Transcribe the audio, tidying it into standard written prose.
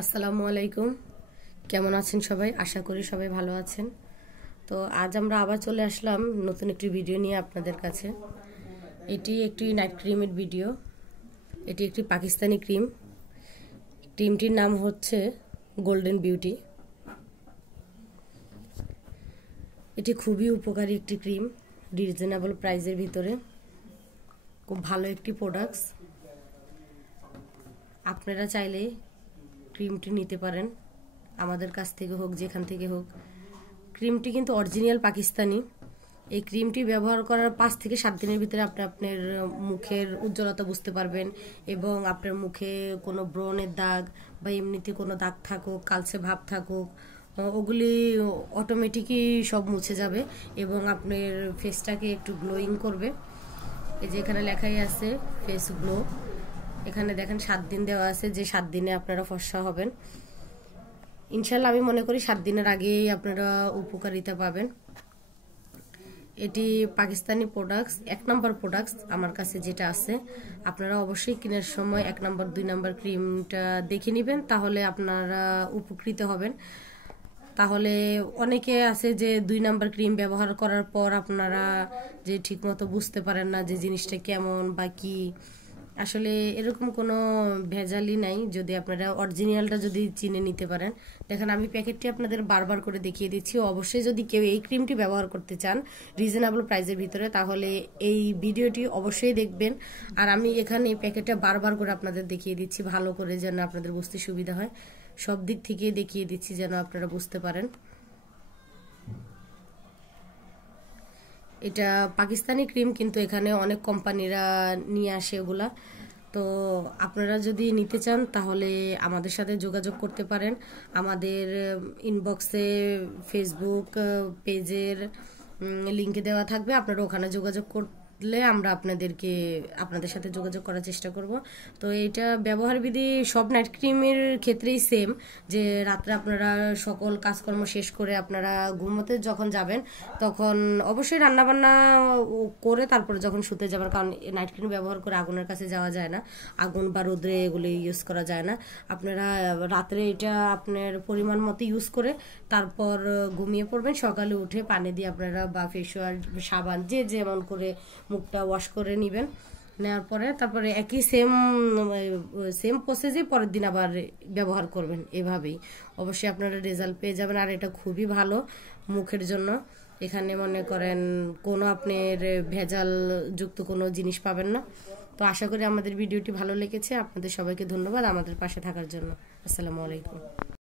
আসসালামু আলাইকুম। কেমন আছেন সবাই? আশা করি সবাই ভালো আছেন। তো আজ আমরা আবার চলে আসলাম নতুন একটি ভিডিও নিয়ে আপনাদের কাছে। এটি একটি নাইট ক্রিমের ভিডিও। এটি একটি পাকিস্তানি ক্রিম। ক্রিমটির নাম হচ্ছে গোল্ডেন বিউটি। এটি খুবই উপকারী একটি ক্রিম, রিজনেবল প্রাইসের ভিতরে। খুব ভালো একটি প্রোডাক্টস। আপনারা চাইলে ক্রিমটি নিতে পারেন, আমাদের কাছ থেকে হোক, যেখান থেকে হোক। ক্রিমটি কিন্তু অরিজিনাল পাকিস্তানি। এই ক্রিমটি ব্যবহার করার 5 থেকে 7 দিনের ভিতরে আপনি আপনার মুখের উজ্জ্বলতা বুঝতে পারবেন, এবং আপনার মুখে কোনো ব্রণের দাগ বা এমনিতে কোনো দাগ থাকুক, কালচে ভাব থাকুক, ওগুলি অটোমেটিকই সব মুছে যাবে এবং আপনার ফেসটাকে একটু গ্লোয়িং করবে। এই যে এখানে লেখাই আছে ফেস গ্লো। এখানে দেখেন 7 দিন দেওয়া আছে, যে 7 দিনে আপনারা ফর্সা হবেন। ইনশাল্লাহ আমি মনে করি 7 দিনের আগেই আপনারা উপকারিতা পাবেন। এটি পাকিস্তানি প্রোডাক্টস, 1 নম্বর প্রোডাক্টস আমার কাছে যেটা আছে। আপনারা অবশ্যই কেনার সময় 1 নম্বর 2 নম্বর ক্রিমটা দেখে নেবেন, তাহলে আপনারা উপকৃত হবেন। তাহলে অনেকে আছে যে 2 নম্বর ক্রিম ব্যবহার করার পর আপনারা যে ঠিকমতো বুঝতে পারেন না যে জিনিসটা কেমন বা কি। আসলে এরকম কোনো ভেজালই নাই, যদি আপনারা অরিজিনালটা যদি চিনে নিতে পারেন। দেখেন আমি প্যাকেটটি আপনাদের বারবার করে দেখিয়ে দিচ্ছি। অবশ্যই যদি কেউ এই ক্রিমটি ব্যবহার করতে চান রিজনেবল প্রাইসের ভিতরে, তাহলে এই ভিডিওটি অবশ্যই দেখবেন। আর আমি এখানে এই প্যাকেটটা বারবার করে আপনাদের দেখিয়ে দিচ্ছি, ভালো করে যেন আপনাদের বুঝতে সুবিধা হয়। সব দিক থেকে দেখিয়ে দিচ্ছি যেন আপনারা বুঝতে পারেন। এটা পাকিস্তানি ক্রিম, কিন্তু এখানে অনেক কোম্পানিরা নিয়ে আসে ওগুলা। তো আপনারা যদি নিতে চান তাহলে আমাদের সাথে যোগাযোগ করতে পারেন। আমাদের ইনবক্সে ফেসবুক পেজের লিংকে দেওয়া থাকবে, আপনারা ওখানে যোগাযোগ করলে আমরা আপনাদের সাথে যোগাযোগ করার চেষ্টা করব। তো এটা ব্যবহার বিধি সব নাইট ক্রিমের ক্ষেত্রেই সেম, যে রাত্রে আপনারা সকল কাজকর্ম শেষ করে আপনারা ঘুমোতে যখন যাবেন তখন অবশ্যই রান্নাবান্না করে তারপরে যখন শুতে যাবেন, কারণ নাইট ক্রিম ব্যবহার করে আগুনের কাছে যাওয়া যায় না, আগুন বা রোদ্রে এগুলি ইউজ করা যায় না। আপনারা রাত্রে এটা আপনার পরিমাণ মতো ইউজ করে তারপর ঘুমিয়ে পড়বেন। সকালে উঠে পানি দিয়ে আপনারা বা ফেস ওয়াশ, সাবান, যে যেমন করে মুখটা ওয়াশ করে নেবেন। নেওয়ার পরে তারপরে একই সেম প্রসেসে পরের দিন আবার ব্যবহার করবেন। এভাবেই অবশ্যই আপনারা রেজাল্ট পেয়ে যাবেন। আর এটা খুবই ভালো মুখের জন্য। এখানে মনে করেন কোনো আপনার ভেজাল যুক্ত কোনো জিনিস পাবেন না। তো আশা করি আমাদের ভিডিওটি ভালো লেগেছে। আপনাদের সবাইকে ধন্যবাদ আমাদের পাশে থাকার জন্য। আসসালামু আলাইকুম।